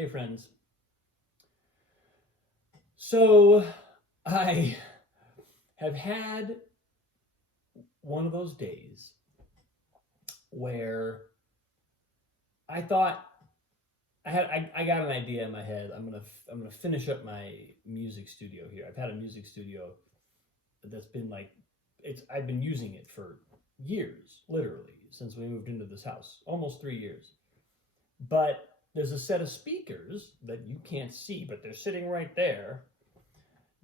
Hey, friends. So, I have had one of those days where I thought I got an idea in my head. I'm gonna finish up my music studio here. I've had a music studio that's been like I've been using it for years, literally, since we moved into this house, almost 3 years. But there's a set of speakers that you can't see, but they're sitting right there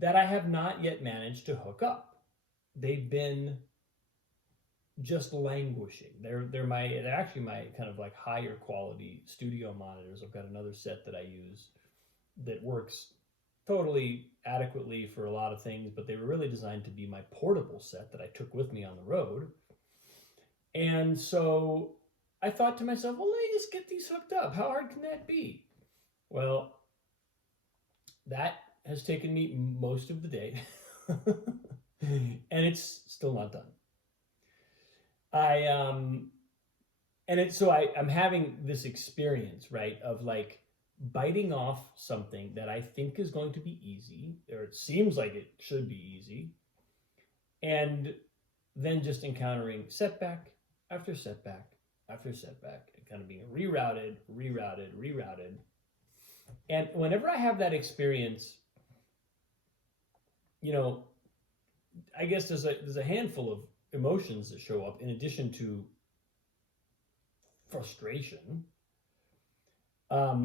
that I have not yet managed to hook up. They've been just languishing. They're actually my kind of like higher quality studio monitors. I've got another set that I use that works totally adequately for a lot of things, but they were really designed to be my portable set that I took with me on the road. And so I thought to myself, well, let me just get these hooked up. How hard can that be? Well, that has taken me most of the day. And it's still not done. I and it's so I'm having this experience, right, of like biting off something that I think is going to be easy, or it seems like it should be easy, and then just encountering setback after setback after setback, and kind of being rerouted. And whenever I have that experience, you know, I guess there's a handful of emotions that show up in addition to frustration,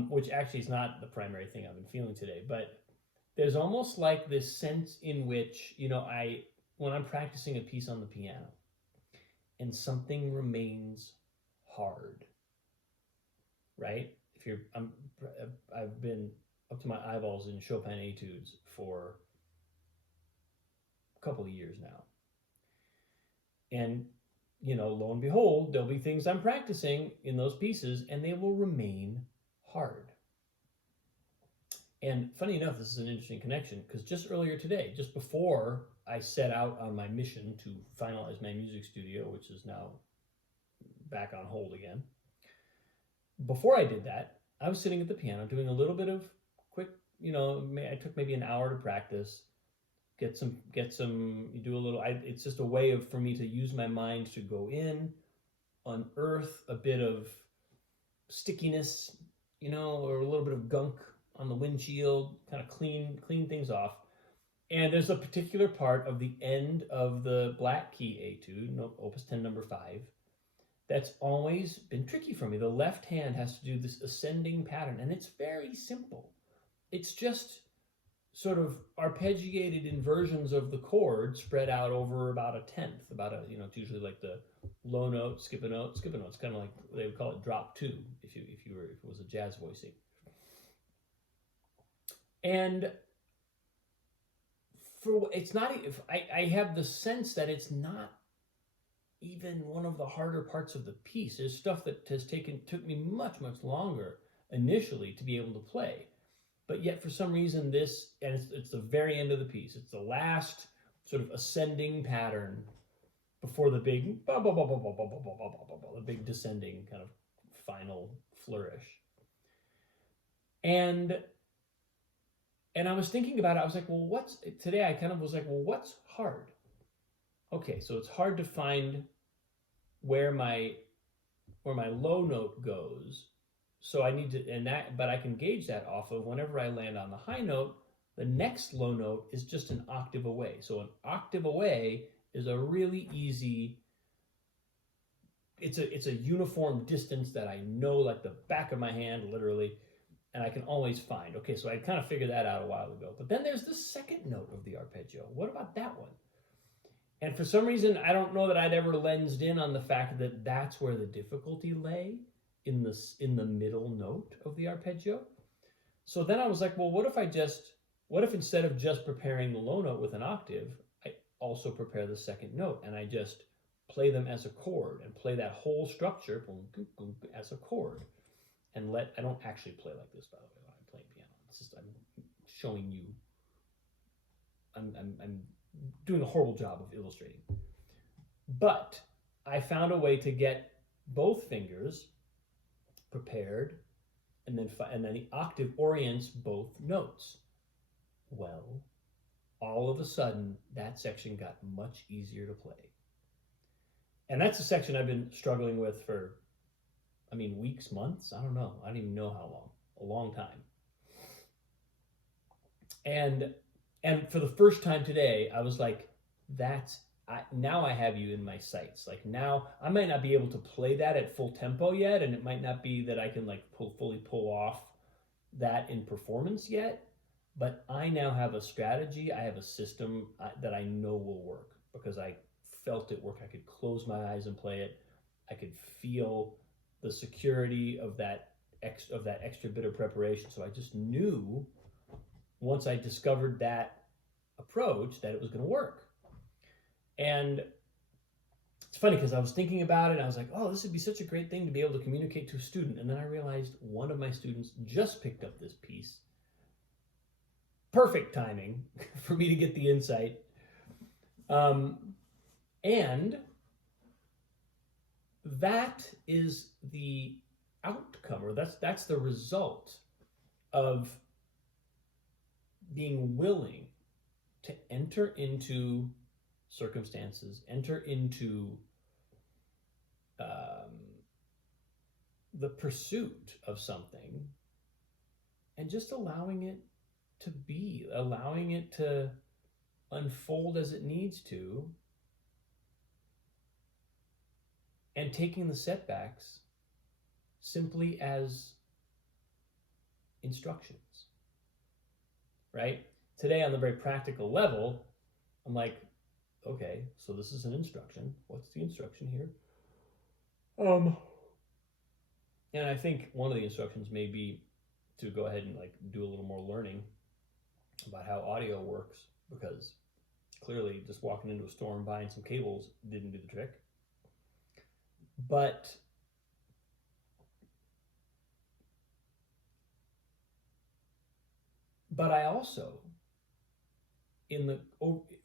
which actually is not the primary thing I've been feeling today. But there's almost like this sense in which, when I'm practicing a piece on the piano and something remains hard, right? I've been up to my eyeballs in Chopin etudes for a couple of years now. And lo and behold, there'll be things I'm practicing in those pieces and they will remain hard. And funny enough, this is an interesting connection because just earlier today, just before I set out on my mission to finalize my music studio, which is now back on hold again, before I did that, I was sitting at the piano doing a little bit of quick, I took maybe an hour to practice, you do a little, it's just a way for me to use my mind to go in, unearth a bit of stickiness, or a little bit of gunk on the windshield, kind of clean things off. And there's a particular part of the end of the Black Key Etude, Opus 10 number 5, that's always been tricky for me. The left hand has to do this ascending pattern, and it's very simple. It's just sort of arpeggiated inversions of the chord spread out over about a tenth, it's usually like the low note, skip a note. It's kind of like they would call it drop two if it was a jazz voicing. And it's not, if I have the sense that it's not even one of the harder parts of the piece. There's stuff that took me much longer initially to be able to play. But yet, for some reason, it's the very end of the piece. It's the last sort of ascending pattern before the big, the big descending kind of final flourish. And I was thinking about it. I was like, well, today I kind of was like, well, what's hard? Okay, so it's hard to find where my low note goes. So I need to, but I can gauge that off of whenever I land on the high note, the next low note is just an octave away. So an octave away is a really easy, it's a uniform distance that I know like the back of my hand, literally, and I can always find. Okay, so I kind of figured that out a while ago. But then there's the second note of the arpeggio. What about that one? And for some reason, I don't know that I'd ever lensed in on the fact that that's where the difficulty lay, in the middle note of the arpeggio. So then I was like, well, what if instead of just preparing the low note with an octave, I also prepare the second note and I just play them as a chord and play that whole structure as a chord. And I don't actually play like this, by the way, when I'm playing piano. It's just I'm showing you. I'm doing a horrible job of illustrating. But I found a way to get both fingers prepared and then the octave orients both notes. Well, all of a sudden, that section got much easier to play. And that's a section I've been struggling with for, I mean, weeks, months. I don't know. I don't even know how long. A long time. And for the first time today, I was like, now I have you in my sights. Like now, I might not be able to play that at full tempo yet, and it might not be that I can like fully pull off that in performance yet. But I now have a strategy. I have a system that I know will work because I felt it work. I could close my eyes and play it. I could feel the security of that extra bit of preparation. So I just knew once I discovered that approach that it was going to work. And it's funny because I was thinking about it and I was like, oh, this would be such a great thing to be able to communicate to a student. And then I realized one of my students just picked up this piece. Perfect timing for me to get the insight. And that is the outcome, or that's the result of being willing to enter into circumstances, enter into the pursuit of something, and just allowing it to be, allowing it to unfold as it needs to, and taking the setbacks simply as instructions, right? Today, on the very practical level, I'm like, okay, so this is an instruction. What's the instruction here? And I think one of the instructions may be to go ahead and like do a little more learning about how audio works, because clearly just walking into a store and buying some cables didn't do the trick. But I also,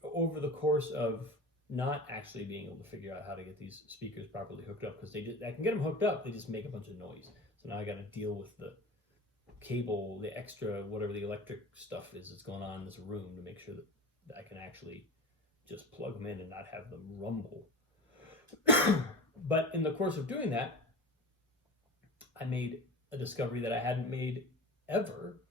over the course of not actually being able to figure out how to get these speakers properly hooked up, because I can get them hooked up, they just make a bunch of noise. So now I got to deal with the cable, the extra whatever the electric stuff is that's going on in this room to make sure that I can actually just plug them in and not have them rumble. But in the course of doing that, I made a discovery that I hadn't made ever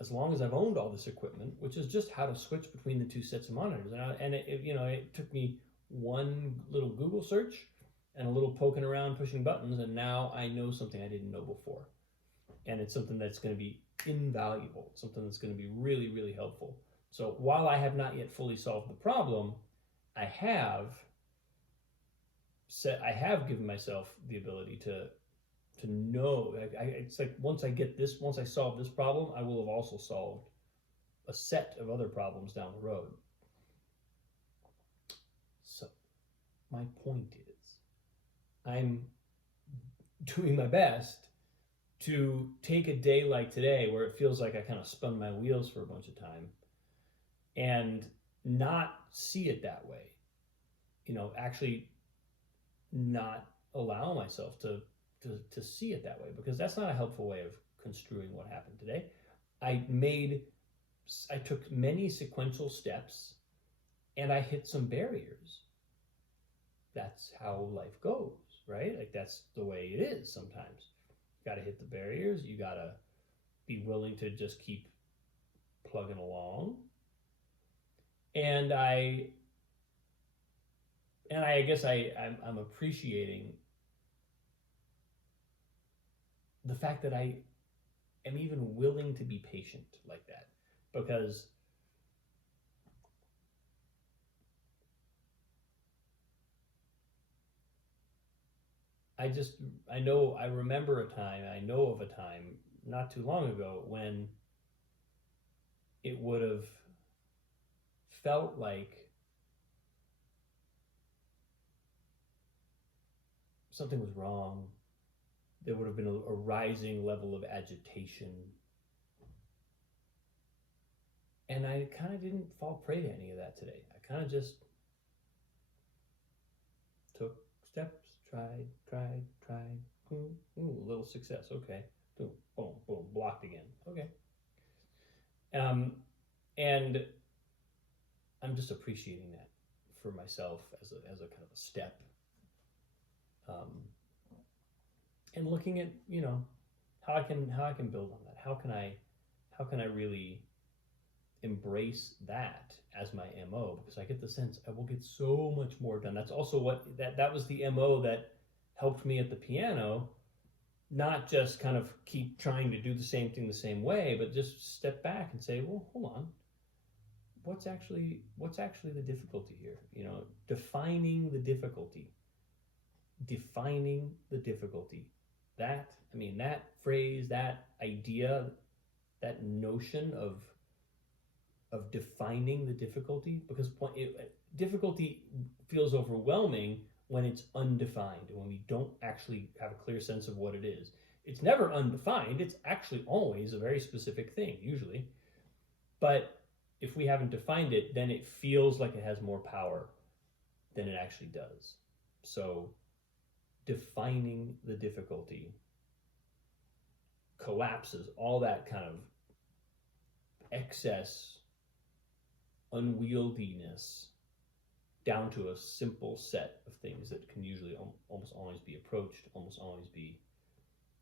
as long as I've owned all this equipment, which is just how to switch between the two sets of monitors. And it took me one little Google search and a little poking around pushing buttons, and now I know something I didn't know before. And it's something that's going to be invaluable, something that's going to be really, really helpful. So while I have not yet fully solved the problem, I have given myself the ability to know. It's like once I solve this problem, I will have also solved a set of other problems down the road. So my point is, I'm doing my best to take a day like today where it feels like I kind of spun my wheels for a bunch of time and not see it that way. Actually not allow myself to see it that way, because that's not a helpful way of construing what happened today. I took many sequential steps and I hit some barriers. That's how life goes, right? Like that's the way it is sometimes. You got to hit the barriers. You got to be willing to just keep plugging along. And I guess I'm appreciating the fact that I am even willing to be patient like that, because I remember a time, I know of a time not too long ago when it would have felt like something was wrong. There would have been a rising level of agitation. And I kind of didn't fall prey to any of that today. I kind of just took steps, tried. Ooh, little success, okay. Boom, boom, boom, blocked again. Okay. Um, and I'm just appreciating that for myself as a kind of a step. Um, and looking at, you know, how I can build on that. How can I really embrace that as my MO, because I get the sense I will get so much more done. That's also what that was the MO that helped me at the piano, not just kind of keep trying to do the same thing the same way, but just step back and say, well, hold on, what's actually the difficulty here? You know, defining the difficulty. That, I mean, that phrase, that idea, that notion of defining the difficulty, because difficulty feels overwhelming when it's undefined, when we don't actually have a clear sense of what it is. It's never undefined, it's actually always a very specific thing, usually. But if we haven't defined it, then it feels like it has more power than it actually does. So, defining the difficulty collapses all that kind of excess unwieldiness down to a simple set of things that can usually almost always be approached, almost always be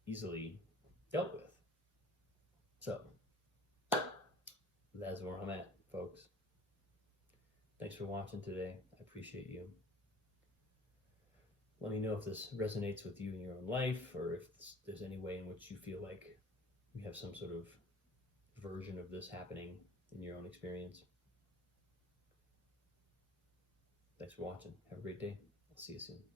easily dealt with. So that's where I'm at, folks. Thanks for watching today. I appreciate you. Let me know if this resonates with you in your own life, or if there's any way in which you feel like you have some sort of version of this happening in your own experience. Thanks for watching. Have a great day. I'll see you soon.